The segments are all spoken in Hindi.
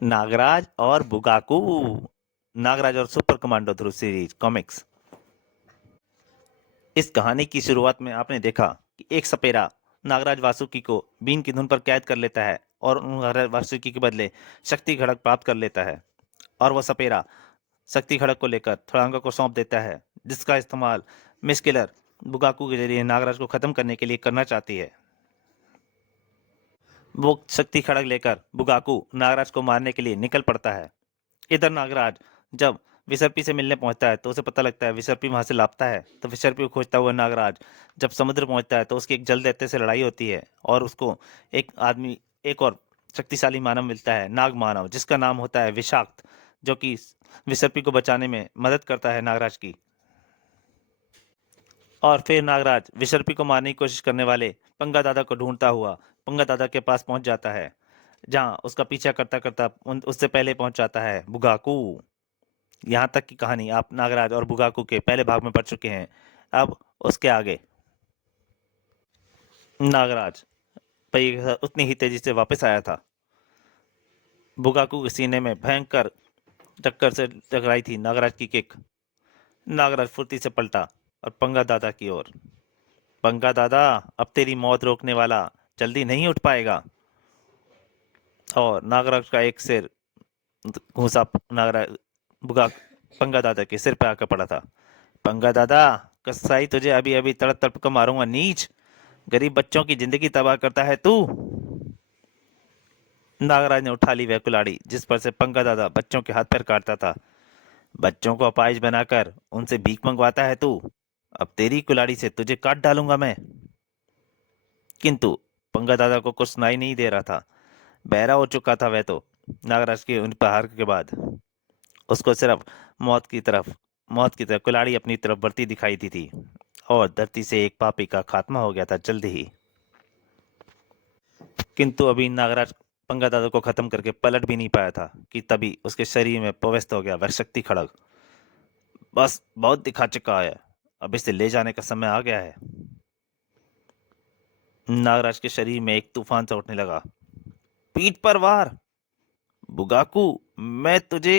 नागराज और बुगाकू। नागराज और सुपर कमांडो ध्रुव सीरीज कॉमिक्स। इस कहानी की शुरुआत में आपने देखा कि एक सपेरा नागराज वासुकी को बीन की धुन पर कैद कर लेता है और नागराज वासुकी के बदले शक्ति खड़ग प्राप्त कर लेता है। और वह सपेरा शक्ति खड़ग को लेकर थोड़ांगा को सौंप देता है, जिसका इस्तेमाल मिस किलर बुगाकू के जरिए नागराज को खत्म करने के लिए करना चाहती है। वो शक्ति खड़ग लेकर बुगाकू नागराज को मारने के लिए निकल पड़ता है। इधर नागराज जब विसर्पी से मिलने पहुंचता है तो उसे पता लगता है विसर्पी वहां से लापता है। तो विसर्पी को खोजता हुआ नागराज जब समुद्र पहुंचता है तो उसकी एक जल दैत्य से लड़ाई होती है और उसको एक और शक्तिशाली मानव मिलता है, नाग मानव, जिसका नाम होता है विषाक्त, जो कि विसर्पी को बचाने में मदद करता है नागराज की। और फिर नागराज विसर्पी को मारने की कोशिश करने वाले पंगा दादा को ढूंढता हुआ पंगा दादा के पास पहुंच जाता है, जहां उसका पीछा करता करता उससे पहले पहुंच जाता है बुगाकू। यहाँ तक की कहानी आप नागराज और बुगाकू के पहले भाग में पढ़ चुके हैं। अब उसके आगे नागराज पर उतनी ही तेजी से वापस आया था। बुगाकू के सीने में भयंकर टक्कर से टकराई थी नागराज की किक। नागराज फुर्ती से पलटा और पंगा दादा की ओर। पंगा दादा, अब तेरी मौत रोकने वाला जल्दी नहीं उठ पाएगा। और नागराज का एक सिर घूसा नागराज बुगा पंगा दादा के सिर पे आकर पड़ा था। पंगा दादा, कसाई तुझे अभी अभी तड़प तड़प कर मारूंगा नीच। गरीब बच्चों की जिंदगी तबाह करता है तू। नागराज ने उठा ली वह कुल्हाड़ी जिस पर से पंगा दादा बच्चों के हाथ पैर काटता था। बच्चों को अपाहिज बनाकर उनसे भीख मंगवाता है तू। अब तेरी कुल्हाड़ी से तुझे काट डालूंगा मैं। किंतु पंगा दादा को कुछ सुनाई नहीं दे रहा था। बहरा हो चुका था वह तो नागराज के उन प्रहार के बाद। उसको सिर्फ मौत की तरफ कुल्हाड़ी अपनी तरफ बढ़ती दिखाई दी थी और धरती से एक पापी का खात्मा हो गया था जल्द ही। किंतु अभी नागराज पंगा दादा को खत्म करके पलट भी नहीं पाया था कि तभी उसके शरीर में प्रविष्ट हो गया वह शक्ति खड़ग। बस बहुत दिखा चुका है, अब इसे ले जाने का समय आ गया है। नागराज के शरीर में एक तूफान सा उठने लगा। पीठ पर वार। बुगाकू, मैं तुझे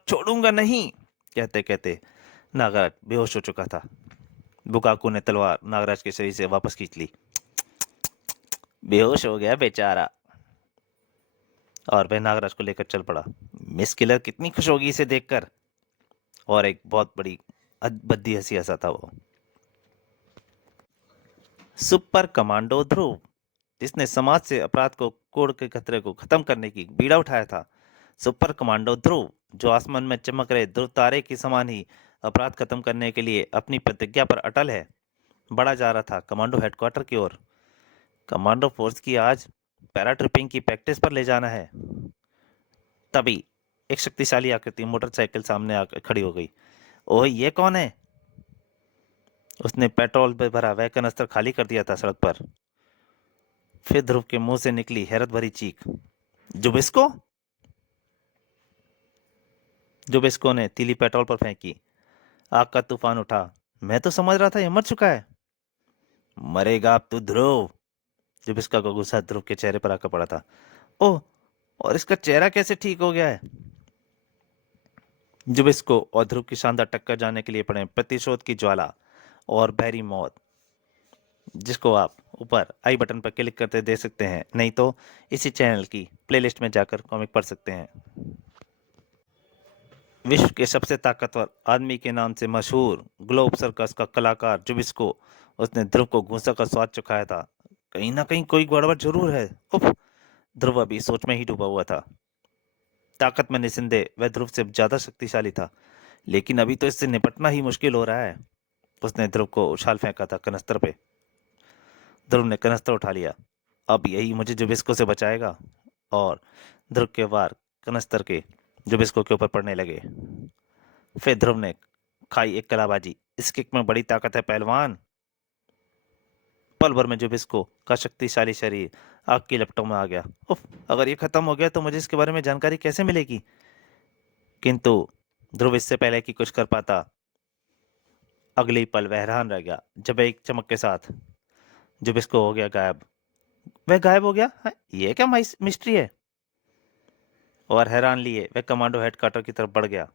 छोड़ूंगा नहीं। कहते कहते नागराज बेहोश हो चुका था। बुगाकू ने तलवार नागराज के शरीर से वापस खींच ली। बेहोश हो गया बेचारा। और वह नागराज को लेकर चल पड़ा। मिस किलर कितनी खुश होगी इसे देखकर। और एक बहुत बड़ी भद्दी हंसी हंसा था वो। सुपर कमांडो ध्रुव, जिसने समाज से अपराध को कोड़ के खतरे को खत्म करने की बीड़ा उठाया था। सुपर कमांडो ध्रुव, जो आसमान में चमक रहे ध्रुव तारे के समान ही अपराध खत्म करने के लिए अपनी प्रतिज्ञा पर अटल है, बढ़ा जा रहा था कमांडो हेडक्वार्टर की ओर। कमांडो फोर्स की आज पैरा ट्रिपिंग की प्रैक्टिस पर ले जाना है। तभी एक शक्तिशाली आकृति मोटरसाइकिल सामने आकर खड़ी हो गई। ओह, ये कौन है? उसने पेट्रोल पे भरा वह कनस्तर खाली कर दिया था सड़क पर। फिर ध्रुव के मुंह से निकली हैरत भरी चीख। जुबिस्को। जुबिस्को ने तीली पेट्रोल पर फेंकी। आग का तूफान उठा। मैं तो समझ रहा था ये मर चुका है। मरेगा अब तू ध्रुव। जुबिस्का का गुस्सा ध्रुव के चेहरे पर आकर पड़ा था। ओह, और इसका चेहरा कैसे ठीक हो गया है? जुबिस्को और ध्रुव की शानदार टक्कर जाने के लिए पड़े प्रतिशोध की ज्वाला और बहरी मौत, जिसको आप ऊपर आई बटन पर क्लिक करते देख सकते हैं, नहीं तो इसी चैनल की प्लेलिस्ट में जाकर कॉमिक पढ़ सकते हैं। विश्व के सबसे ताकतवर आदमी के नाम से मशहूर ग्लोब सर्कस का कलाकार जुबिस्को, उसने ध्रुव को घूंसा का स्वाद चखाया था। कहीं ना कहीं कोई गड़बड़ जरूर है। उफ। ध्रुव अभी सोच में ही डूबा हुआ था। ताकत में निस्संदेह वह ध्रुव से ज्यादा शक्तिशाली था, लेकिन अभी तो इससे निपटना ही मुश्किल हो रहा है। उसने ध्रुव को उछाल फेंका था कनस्तर पे। ध्रुव ने कनस्तर उठा लिया। अब यही मुझे जुबिस्को से बचाएगा। और ध्रुव के वार कनस्तर के जुबिस्को के ऊपर पड़ने लगे। फिर ध्रुव ने खाई एक कलाबाजी। इस किक में बड़ी ताकत है पहलवान। पल भर में जुबिस्को का शक्तिशाली शरीर आग की लपटों में आ गया। उफ, अगर ये खत्म हो गया तो मुझे इसके बारे में जानकारी कैसे मिलेगी? किंतु ध्रुव इससे पहले कि कुछ कर पाता, अगले ही पल वह हैरान रह गया जब एक चमक के साथ जुबिस्को हो गया गायब। वह गायब हो गया है? ये क्या मिस्ट्री है? और हैरान लिए वह कमांडो हेडक्वार्टर की तरफ बढ़ गया।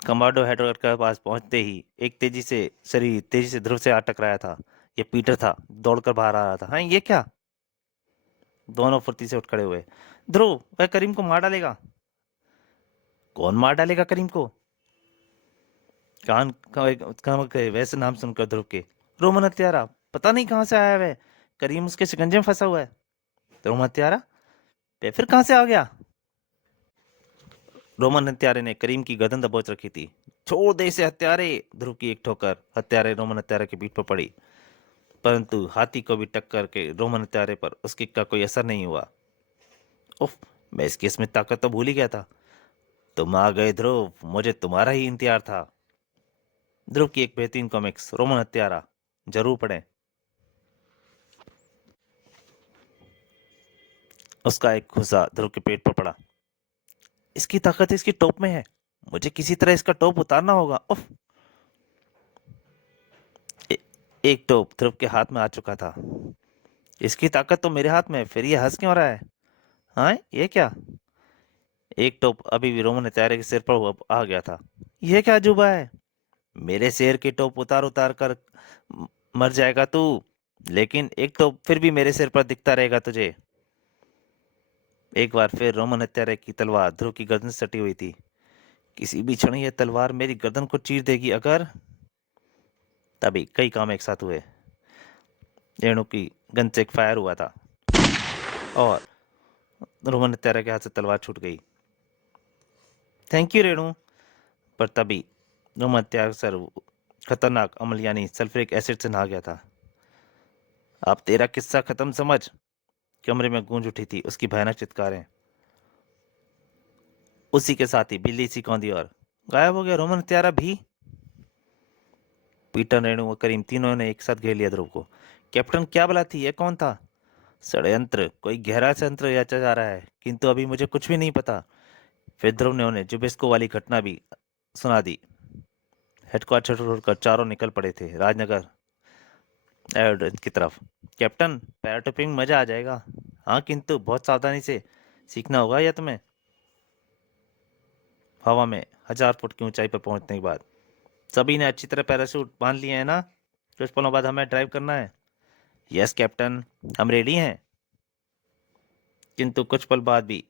कमांडो हेडक्वार्टर के पास पहुंचते ही एक तेजी से शरीर तेजी से ध्रुव से आ टकराया था। ये पीटर था, दौड़कर बाहर आ रहा था। हाँ, ये क्या? दोनों फुर्ती से उठ खड़े हुए। ध्रुव, वह करीम को मार डालेगा। कौन मार डालेगा करीम को? कहाँ गए वैसे नाम सुनकर ध्रुव के? रोमन हत्यारा, पता नहीं कहाँ से आया वह। करीम उसके शिकंजे में फंसा हुआ है। रोमन हत्यारा? वे फिर कहाँ से आ गया? रोमन हत्यारे ने करीम की गर्दन दबोच रखी थी। छोड़ दे इसे हत्यारे! ध्रुव की एक ठोकर हत्यारे रोमन हत्यारे की पीठ पर पड़ी, परंतु हाथी को भी टक्कर के रोमन हत्यारे पर उस किक का कोई असर नहीं हुआ। उफ, मैं इस केस में ताकत तो भूल ही गया था। तुम आ गए ध्रुव, मुझे तुम्हारा ही इंतजार था। ध्रुव की एक बेहतरीन कॉमिक्स रोमन हत्यारा, जरूर पढ़ें। उसका एक घुसा ध्रुव के पेट पर पड़ा। इसकी ताकत इसकी टोप में है। मुझे किसी तरह इसका टोप उतारना होगा। उफ! ए, एक टोप ध्रुव के हाथ में आ चुका था। इसकी ताकत तो मेरे हाथ में है, फिर ये हंस क्यों रहा है? हाँ, ये क्या? एक टोप अभी भी रोमन हत्यारे के सिर पर आ गया था। यह क्या अजूबा है? मेरे शेर की टोप उतार उतार कर मर जाएगा तू, लेकिन एक टोप फिर भी मेरे सिर पर दिखता रहेगा तुझे। एक बार फिर रोमन हत्यारे की तलवार ध्रुव की गर्दन से सटी हुई थी। किसी भी क्षण यह तलवार मेरी गर्दन को चीर देगी अगर। तभी कई काम एक साथ हुए। रेणु की गन से एक फायर हुआ था और रोमन हत्यारा के हाथ से तलवार छूट गई। Thank you Renu. पर तभी रोमन हत्यारा सर खतरनाक अमल यानी सल्फ्यूरिक एसिड से नहा गया था। अब तेरा किस्सा खत्म समझ। कमरे में गूंज उठी थी उसकी भयानक चित्कारें। उसी के साथ ही बिल्ली सी कौंधी और गायब हो गया रोमन हत्यारा भी। पीटर, रेणु और करीम तीनों ने एक साथ घेर लिया ध्रुव को। कैप्टन, क्या बला थी? यह कौन था? षड्यंत्र, कोई गहरा षड्यंत्र रचा जा रहा है, किंतु अभी मुझे कुछ भी नहीं पता। फिर ध्रुव ने उन्हें जुबिस्को वाली घटना भी सुना दी। हेडक्वार्टर छोड़कर चारों निकल पड़े थे राजनगर एयरबेस की तरफ। कैप्टन, पैराट्रूपिंग में मजा आ जाएगा। हाँ, किंतु बहुत सावधानी से सीखना होगा यह तुम्हें। हवा में 1000 फुट की ऊंचाई पर पहुंचने के बाद सभी ने अच्छी तरह पैराशूट बांध लिए हैं ना? कुछ पलों बाद हमें ड्राइव करना है। यस कैप्टन, हम रेडी हैं। किंतु कुछ पल बाद भी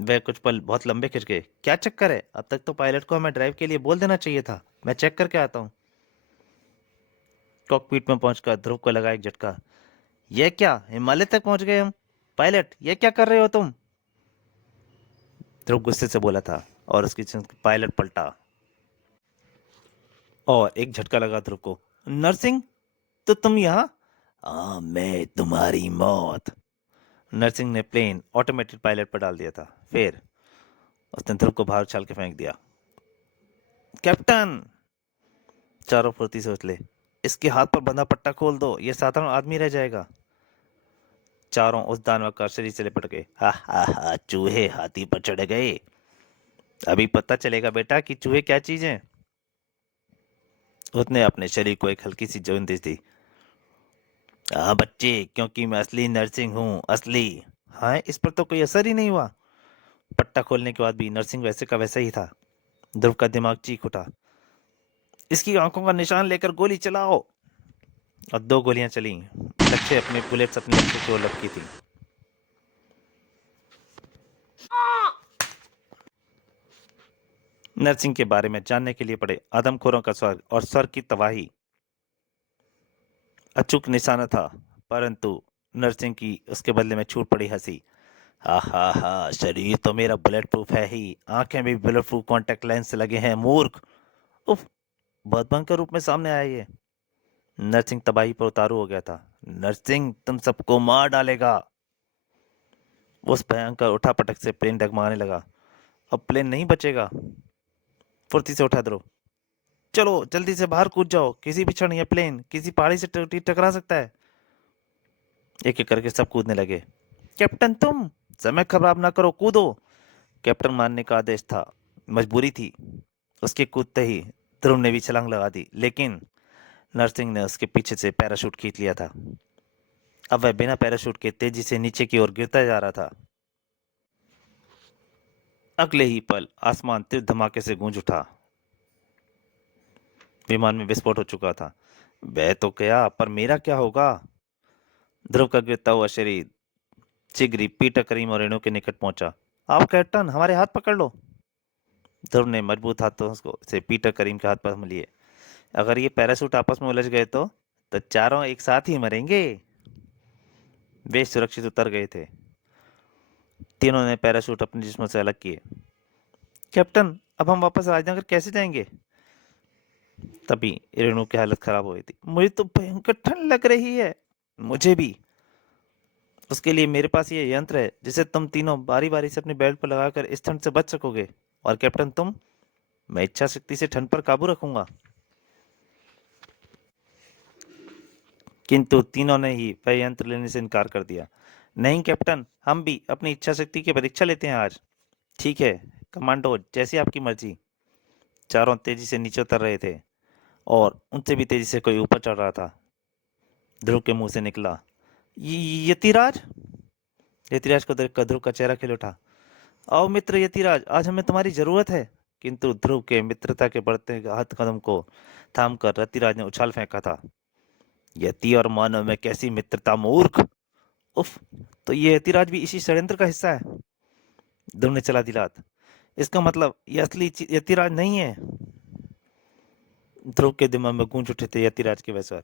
वह कुछ पल बहुत लंबे खिंच गए। क्या चक्कर है? अब तक तो पायलट को हमें ड्राइव के लिए बोल देना चाहिए था। मैं चेक करके आता हूँ। कॉकपीट में पहुंचकर ध्रुव को लगा एक झटका। यह क्या, हिमालय तक पहुंच गए हम? पायलट, यह क्या कर रहे हो तुम? ध्रुव गुस्से से बोला था और उसकी पायलट पलटा और एक झटका लगा ध्रुव को। नरसिंह, तो तुम यहाँ? हाँ, मैं तुम्हारी मौत। नरसिंह ने प्लेन ऑटोमेटेड पायलट पर डाल दिया था। फिर उसने ध्रुव को बाहर उछाल के फेंक दिया। कैप्टन! चारों फुर्ती से उछले। इसके हाथ पर बंधा पट्टा खोल दो, यह साधारण आदमी रह जाएगा। चारों उस दानव का शरीर से लिपट गए। हा हा हा, चूहे हाथी पर चढ़ गए। अभी पता चलेगा बेटा कि चूहे क्या चीज हैं। उसने अपने शरीर को एक हल्की सी जोंदिश दी। हाँ बच्चे, क्योंकि मैं असली नरसिंह हूँ, असली। हाँ, इस पर तो कोई असर ही नहीं हुआ। पट्टा खोलने के बाद भी नरसिंह वैसे का वैसा ही था। ध्रुव का दिमाग चीख उठा। इसकी आंखों का निशान लेकर गोली चलाओ। और दो गोलियां चली। लक्ष्य अपने बुलेट्स अपने लक्ष्य की ओर लपकी थी। नरसिंह के बारे में जानने के लिए पड़े आदमखोरों का स्वर्ग और स्वर्ग की तबाही। अचूक निशाना था, परंतु नरसिंह की उसके बदले में छूट पड़ी हंसी। हा हा हा, शरीर तो मेरा बुलेट प्रूफ है ही, आंखें भी बुलेट प्रूफ कॉन्टेक्ट लेंस से लगे हैं मूर्ख। उफ! बहुत भयंकर रूप में सामने आया ये। नरसिंह तबाही पर उतारू हो गया था। नरसिंह तुम सबको मार डालेगा। उस भयंकर उठापटक से प्लेन डगमगाने लगा। अब प्लेन नहीं बचेगा। फुर्ती से उठा ध्रुव। चलो जल्दी से बाहर कूद जाओ, किसी भी क्षण यह प्लेन किसी पहाड़ी से टकरा सकता है। एक एक करके सब कूदने लगे। कैप्टन, तुम समय खराब ना करो, कूदो। कैप्टन मानने का आदेश था, मजबूरी थी। उसके कूदते ही ध्रुव ने भी छलांग लगा दी, लेकिन नरसिंह ने उसके पीछे से पैराशूट खींच लिया था। अब वह बिना पैराशूट के तेजी से नीचे की ओर गिरता जा रहा था। अगले ही पल आसमान तीव्र धमाके से गूंज उठा। विमान में विस्फोट हो चुका था। वह तो गया, पर मेरा क्या होगा? ध्रुव का गिरता हुआ शरीर चिगरी पीटर, करीम और रेणु के निकट पहुंचा। आप कैप्टन, हमारे हाथ पकड़ लो। ध्रुव ने मजबूत हाथों से पीटर, करीम के हाथ पर लिए। अगर ये पैराशूट आपस में उलझ गए तो चारों एक साथ ही मरेंगे। वे सुरक्षित उतर गए थे। तीनों ने पैराशूट अपने जिस्मों से अलग किए। कैप्टन, अब हम वापस राजनगर कैसे जाएंगे? तभी रेणु की हालत खराब हो गई थी। मुझे तो भयंकर ठंड लग रही है। मुझे भी। उसके लिए मेरे पास ये यंत्र है जिसे तुम तीनों बारी बारी से अपनी बेल्ट पर लगाकर इस ठंड से बच सकोगे। और कैप्टन तुम? मैं इच्छा शक्ति से ठंड पर काबू रखूंगा। किंतु तीनों ने ही वह यंत्र लेने से इनकार कर दिया। नहीं कैप्टन, हम भी अपनी इच्छा शक्ति की परीक्षा लेते हैं आज। ठीक है कमांडो, जैसी आपकी मर्जी। चारों तेजी से नीचे उतर रहे थे और उनसे भी तेजी से कोई ऊपर चढ़ रहा था। ध्रुव के मुंह से निकला, यतिराज। यतिराज को देखकर ध्रुव का चेहरा खिल उठा। आओ मित्र यतिराज, आज हमें तुम्हारी जरूरत है। किंतु ध्रुव के मित्रता के बढ़ते हाथ कदम को थामकर यतिराज ने उछाल फेंका था। यति और मानव में कैसी मित्रता, मूर्ख। उफ, तो ये यतिराज भी इसी षड्यंत्र का हिस्सा है? ध्रुव ने चला दिलात। इसका मतलब ये असली यतिराज नहीं है? ध्रुव के दिमाग में गूंज उठे थे यतिराज के वैसे।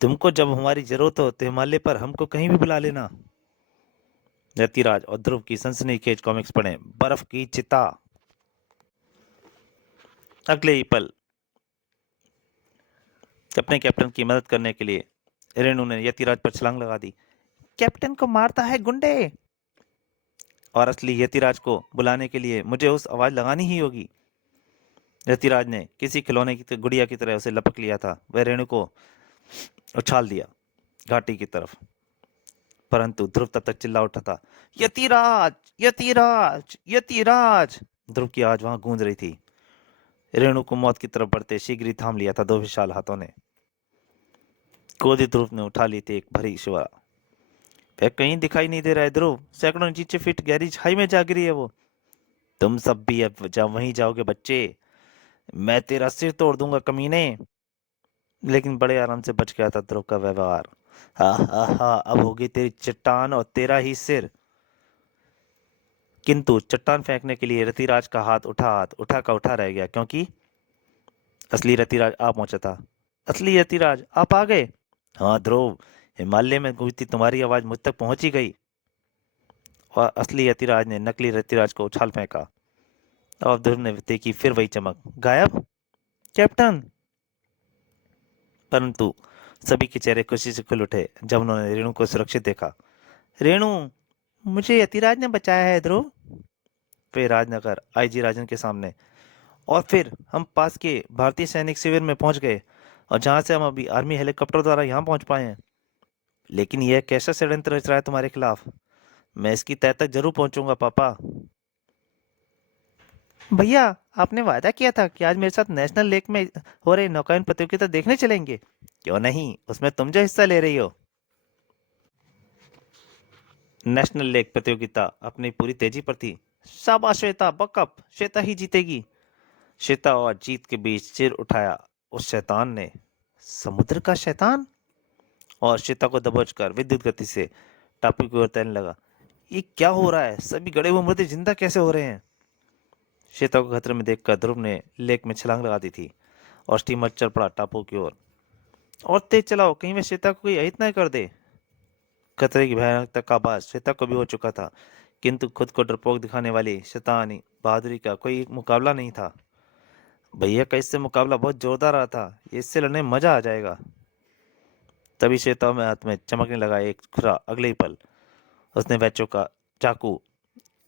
तुमको जब हमारी जरूरत हो तो हिमालय पर हमको कहीं भी बुला लेना। यतिराज और ध्रुव की सनसनीखेज कॉमिक्स पढ़ें। बर्फ की चिता। अगले ही पल अपने कैप्टन की मदद करने के लिए रेणु ने यतिराज पर छलांग लगा दी। कैप्टन को मारता है गुंडे। और असली यतिराज को बुलाने के लिए मुझे उस आवाज लगानी ही होगी। यतिराज ने किसी खिलौने की गुड़िया की तरह उसे लपक लिया था। वह रेणु को उछाल दिया घाटी की तरफ। परंतु ध्रुव तब तक चिल्ला उठा था, यतिराज, यतिराज, यतिराज। ध्रुव की आवाज वहां गूंज रही थी। रेणु को मौत की तरफ बढ़ते शीघ्र ही थाम लिया था दो विशाल हाथों ने। क्रोधित ध्रुव ने उठा ली थी एक भरी शिवा। वह कहीं दिखाई नहीं दे रहा है ध्रुव। सैकड़ों नीचे फीट गहरी छाई में जा गिरी है वो। तुम सब भी अब वहीं जाओगे बच्चे। मैं तेरा सिर तोड़ दूंगा कमीने। लेकिन बड़े आराम से बच गया था ध्रुव का व्यवहार। हा हा हा, अब होगी तेरी चट्टान और तेरा ही सिर। किंतु चट्टान फेंकने के लिए रतिराज का हाथ उठा का उठा रह गया, क्योंकि असली रतिराज आ पहुंचा था। असली रतिराज आप आ गए। हाँ ध्रुव, हिमालय में गूंजती तुम्हारी आवाज मुझ तक पहुंच ही गई। और असली यतिराज ने नकली रतिराज को उछाल फेंका। और ध्रुव ने देखी फिर वही चमक। गायब। कैप्टन। परंतु सभी के चेहरे खुशी से खुल उठे जब उन्होंने रेणु को सुरक्षित देखा। रेणु, मुझे यतिराज ने बचाया है ध्रुव। वे राजनगर आईजी राजन के सामने। और फिर हम पास के भारतीय सैनिक शिविर में पहुंच गए, और जहां से हम अभी आर्मी हेलीकॉप्टर द्वारा यहाँ पहुंच पाए हैं। लेकिन यह कैसा षड्यंत्र रच रहा है तुम्हारे खिलाफ? मैं इसकी तह तक जरूर पहुंचूंगा पापा। भैया, आपने वादा किया था कि आज मेरे साथ नेशनल लेक में हो रहे नौकायन प्रतियोगिता देखने चलेंगे। क्यों नहीं, उसमें तुम जो हिस्सा ले रही हो। नेशनल लेक प्रतियोगिता अपनी पूरी तेजी पर थी। शाबाश श्वेता, बकअप, श्वेता ही जीतेगी। श्वेता और जीत के बीच सिर उठाया उस शैतान ने। समुद्र का शैतान। और श्वेता को दबोचकर विद्युत गति से टापू की ओर तैरने लगा। ये क्या हो रहा है? सभी गड़े हुए मुर्दे जिंदा कैसे हो रहे हैं? श्वेता को खतरे में देखकर ध्रुव ने लेक में छलांग लगा दी थी और स्टीमर चल पड़ा टापू की ओर। और तेज चलाओ, कहीं वे श्वेता को कोई अहित न कर दे। खतरे की भयानकता का आभास श्वेता को भी हो चुका था, किंतु खुद को डरपोक दिखाने वाली शैतानी बहादुरी का कोई मुकाबला नहीं था। भैया का इससे मुकाबला बहुत जोरदार रहा था। इससे लड़ने में मजा आ जाएगा। तभी श्वेता में हाथ में चमकने लगा एक खुरा। अगले ही पल उसने वैचो का चाकू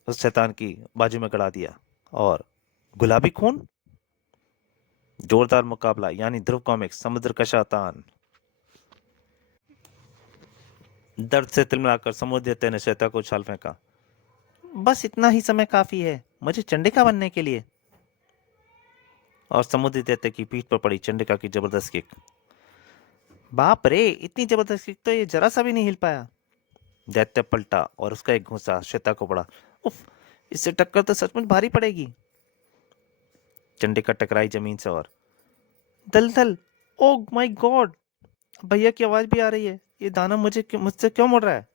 उस शैतान की बाजू में गड़ा दिया। और गुलाबी खून। जोरदार मुकाबला, यानी ध्रुव कॉमिक्स समुद्र का शैतान। दर्द से तिलमिलाकर समुद्र ने श्वेता को उछाल फेंका। बस इतना ही समय काफी है मुझे चंडिका बनने के लिए। और समुद्री दैत्य की पीठ पर पड़ी चंडिका की जबरदस्त किक। बाप रे, इतनी जबरदस्त किक तो ये जरा सा भी नहीं हिल पाया। दैत्य पलटा और उसका एक घूंसा श्वेता को पड़ा। उफ, इससे टक्कर तो सचमुच भारी पड़ेगी। चंडिका टकराई जमीन से और दलदल। Oh my God! भैया की आवाज भी आ रही है। ये दानव मुझसे क्यों मुड़ रहा है?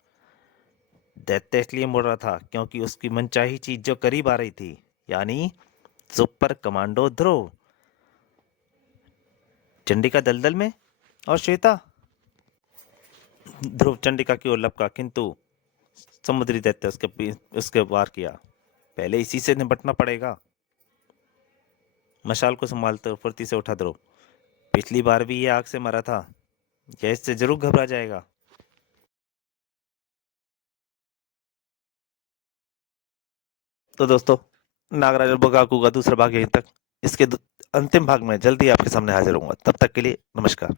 दैत्य इसलिए मुड़ रहा था क्योंकि उसकी मनचाही चीज जो करीब आ रही थी, यानी सुपर कमांडो ध्रुव। चंडिका दलदल में और श्वेता। ध्रुव चंडिका की ओर लपका, किंतु समुद्री दैत्य उसके वार किया। पहले इसी से निपटना पड़ेगा। मशाल को संभालते हुए फुर्ती से उठा ध्रुव। पिछली बार भी ये आग से मरा था, यह इससे जरूर घबरा जाएगा। तो दोस्तों, नागराज और बुगाकू का दूसरा भाग यहीं तक। इसके अंतिम भाग में जल्दी आपके सामने हाजिर होऊंगा। तब तक के लिए नमस्कार।